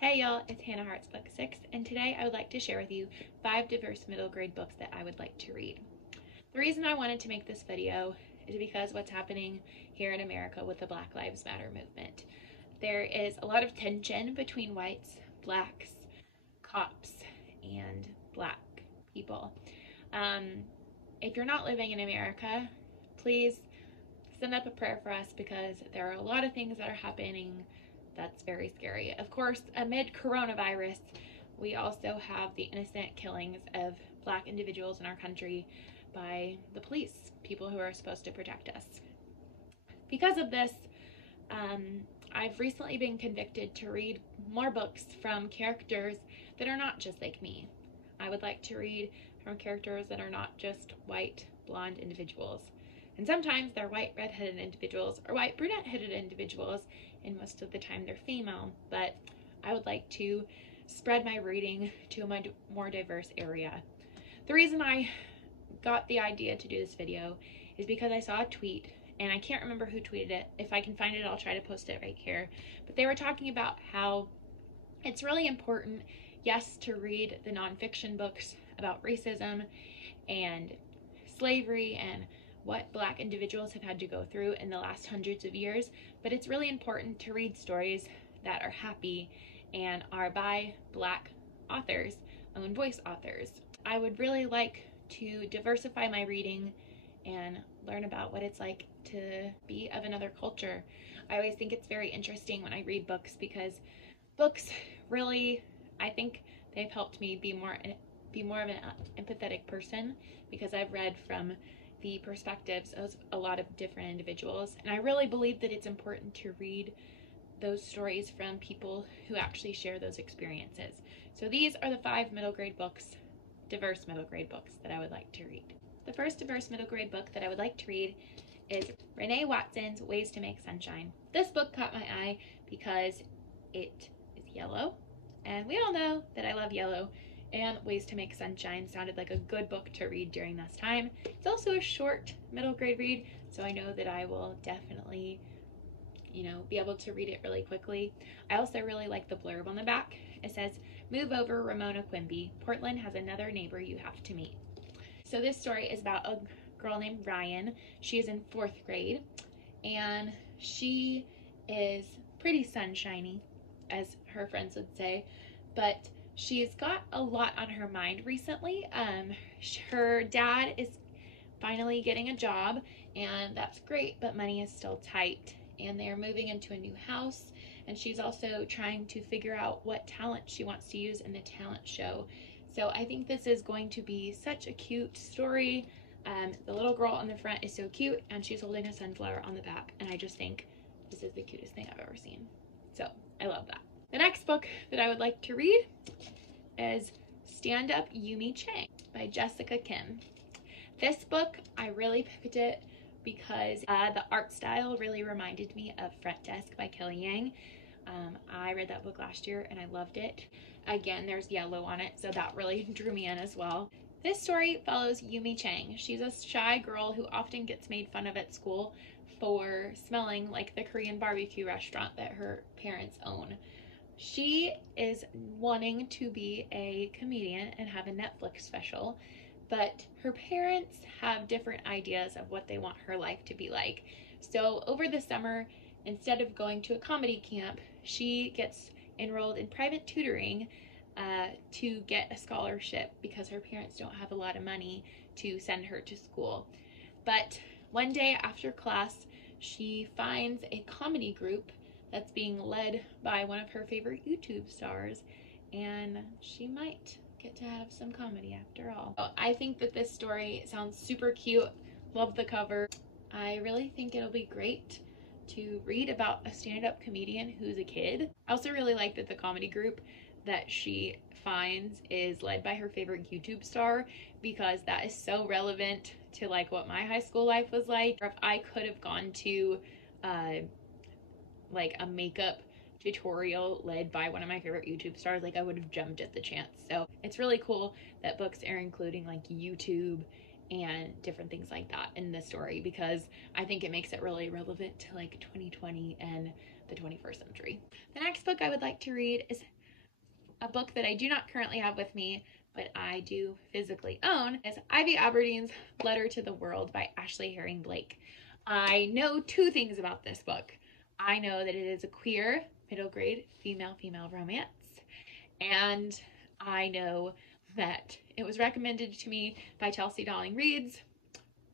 Hey y'all, it's Hannah Hart's Book 6, and today I would like to share with you 5 diverse middle grade books that I would like to read. The reason I wanted to make this video is because what's happening here in America with the Black Lives Matter movement. There is a lot of tension between whites, blacks, cops, and black people. If you're not living in America, please send up a prayer for us because there are a lot of things that are happening that's very scary. Of course, amid coronavirus, we also have the innocent killings of black individuals in our country by the police, people who are supposed to protect us. Because of this, I've recently been convicted to read more books from characters that are not just like me. I would like to read from characters that are not just white, blonde individuals. And sometimes they're white red-headed individuals or white brunette-headed individuals, and most of the time they're female, but I would like to spread my reading to a more diverse area. The reason I got the idea to do this video is because I saw a tweet, and I can't remember who tweeted it. If I can find it, I'll try to post it right here. But they were talking about how it's really important, yes, to read the nonfiction books about racism and slavery and what black individuals have had to go through in the last hundreds of years, but it's really important to read stories that are happy and are by black authors, own voice authors. I would really like to diversify my reading and learn about what it's like to be of another culture. I always think it's very interesting when I read books because books really, I think they've helped me be more of an empathetic person because I've read from the perspectives of a lot of different individuals, and I really believe that it's important to read those stories from people who actually share those experiences. So these are the 5 middle grade books, diverse middle grade books, that I would like to read. The first diverse middle grade book that I would like to read is Renee Watson's Ways to Make Sunshine. This book caught my eye because it is yellow, and we all know that I love yellow, and Ways to Make Sunshine sounded like a good book to read during this time. It's also a short middle grade read, so I know that I will definitely, be able to read it really quickly. I also really like the blurb on the back. It says, "Move over, Ramona Quimby. Portland has another neighbor you have to meet." So this story is about a girl named Ryan. She is in 4th grade, and she is pretty sunshiny, as her friends would say, but she's got a lot on her mind recently. Her dad is finally getting a job, and that's great, but money is still tight, and they're moving into a new house, and she's also trying to figure out what talent she wants to use in the talent show. So I think this is going to be such a cute story. The little girl on the front is so cute, and she's holding a sunflower on the back, and I just think this is the cutest thing I've ever seen. So I love that. The next book that I would like to read is Stand Up Yumi Change by Jessica Kim. This book, I really picked it because the art style really reminded me of Front Desk by Kelly Yang. I read that book last year and I loved it. Again, there's yellow on it, so that really drew me in as well. This story follows Yumi Chang. She's a shy girl who often gets made fun of at school for smelling like the Korean barbecue restaurant that her parents own. She is wanting to be a comedian and have a Netflix special, but her parents have different ideas of what they want her life to be like. So over the summer, instead of going to a comedy camp, she gets enrolled in private tutoring to get a scholarship because her parents don't have a lot of money to send her to school. But one day after class, she finds a comedy group that's being led by one of her favorite YouTube stars, and she might get to have some comedy after all. I think that this story sounds super cute. Love the cover. I really think it'll be great to read about a stand-up comedian who's a kid. I also really like that the comedy group that she finds is led by her favorite YouTube star, because that is so relevant to like what my high school life was like. Or if I could have gone to like a makeup tutorial led by one of my favorite YouTube stars, like I would have jumped at the chance. So it's really cool that books are including like YouTube and different things like that in the story, because I think it makes it really relevant to like 2020 and the 21st century. The next book I would like to read is A book that I do not currently have with me, but I do physically own, is Ivy Aberdeen's Letter to the World by Ashley Herring Blake. I know two things about this book. I know that it is a queer, middle grade, female romance. And I know that it was recommended to me by Chelsea Dowling Reads,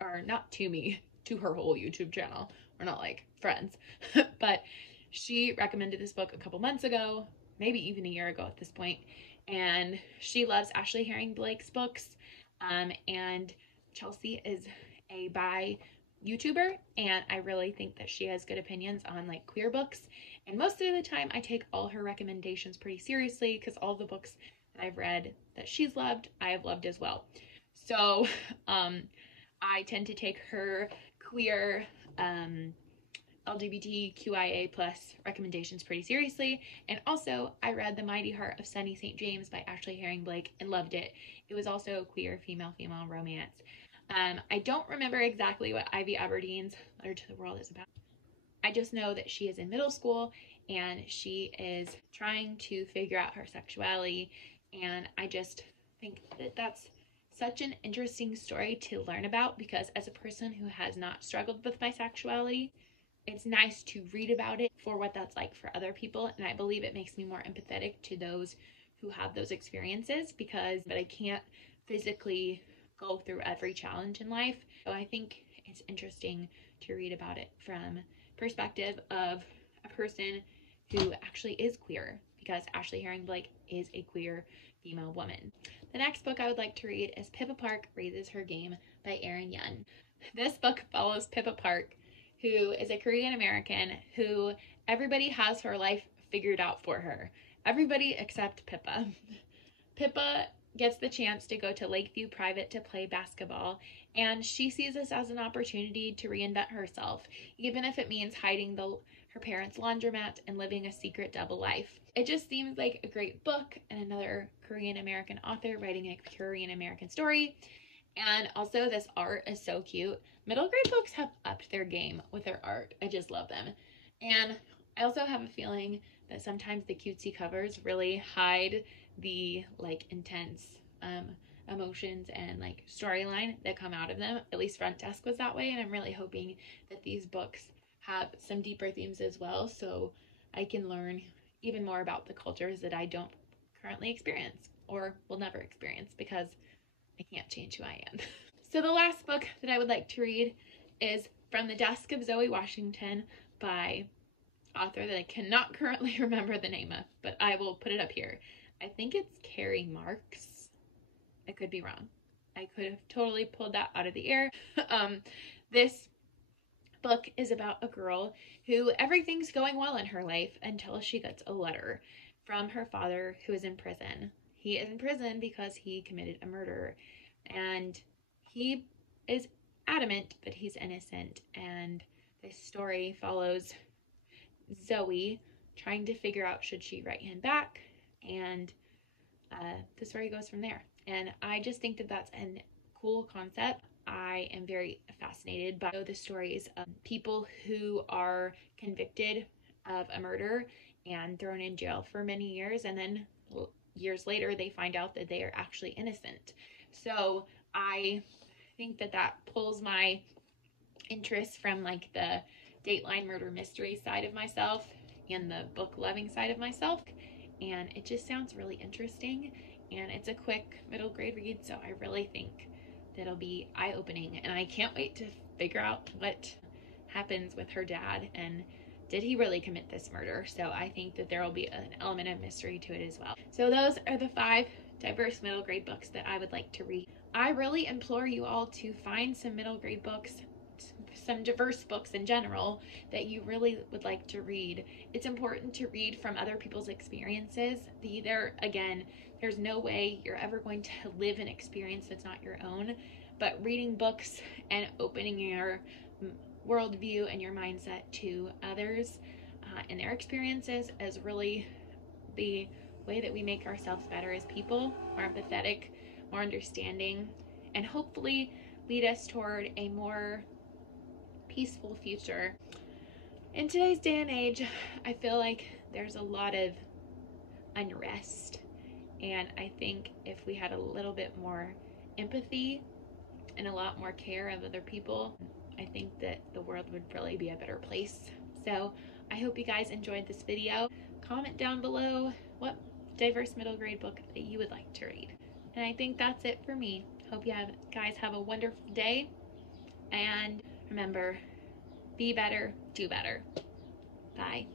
or not to me, to her whole YouTube channel. We're not like friends, but she recommended this book a couple months ago, maybe even a year ago at this point. And she loves Ashley Herring Blake's books. And Chelsea is a bi YouTuber, and I really think that she has good opinions on like queer books. And most of the time I take all her recommendations pretty seriously, because all the books that I've read that she's loved, I have loved as well. So I tend to take her queer LGBTQIA plus recommendations pretty seriously. And also I read The Mighty Heart of Sunny St. James by Ashley Herring Blake and loved it. It was also a queer female romance. I don't remember exactly what Ivy Aberdeen's Letter to the World is about. I just know that she is in middle school and she is trying to figure out her sexuality, and I just think that that's such an interesting story to learn about, because as a person who has not struggled with bisexuality, it's nice to read about it for what that's like for other people. And I believe it makes me more empathetic to those who have those experiences, because I can't physically go through every challenge in life. So I think it's interesting to read about it from perspective of a person who actually is queer, because Ashley Herring Blake is a queer female woman. The next book I would like to read is Pippa Park Raises Her Game by Erin Yun. This book follows Pippa Park, who is a Korean American who everybody has her life figured out for her. Everybody except Pippa. Pippa gets the chance to go to Lakeview Private to play basketball, and she sees this as an opportunity to reinvent herself, even if it means hiding her parents' laundromat and living a secret double life. It just seems like a great book, and another Korean American author writing a Korean American story. And also this art is so cute. Middle grade books have upped their game with their art. I just love them. And I also have a feeling that sometimes the cutesy covers really hide the like intense emotions and like storyline that come out of them. At least Front Desk was that way, and I'm really hoping that these books have some deeper themes as well, so I can learn even more about the cultures that I don't currently experience or will never experience, because I can't change who I am. So the last book that I would like to read is From the Desk of Zoe Washington by author that I cannot currently remember the name of, but I will put it up here. I think it's Carrie Marks. I could be wrong. I could have totally pulled that out of the air. This book is about a girl who everything's going well in her life until she gets a letter from her father, who is in prison. He is in prison because he committed a murder, and he is adamant that he's innocent. And this story follows Zoe trying to figure out, should she write him back, and the story goes from there. And I just think that that's a cool concept. I am very fascinated by the stories of people who are convicted of a murder and thrown in jail for many years, and then years later they find out that they are actually innocent. So I think that that pulls my interest from like the Dateline murder mystery side of myself and the book loving side of myself, and it just sounds really interesting, and it's a quick middle grade read, so I really think that'll be eye-opening, and I can't wait to figure out what happens with her dad, and did he really commit this murder? So I think that there will be an element of mystery to it as well. So those are the 5 diverse middle grade books that I would like to read. I really implore you all to find some middle grade books, some diverse books in general that you really would like to read. It's important to read from other people's experiences. There's no way you're ever going to live an experience that's not your own, but reading books and opening your worldview and your mindset to others and their experiences is really the way that we make ourselves better as people, more empathetic, more understanding, and hopefully lead us toward a more peaceful future. In today's day and age, I feel like there's a lot of unrest And I think if we had a little bit more empathy and a lot more care of other people, I think that the world would really be a better place. So I hope you guys enjoyed this video. Comment down below what diverse middle grade book that you would like to read. And I think that's it for me. Hope you guys have a wonderful day. And remember, be better, do better. Bye.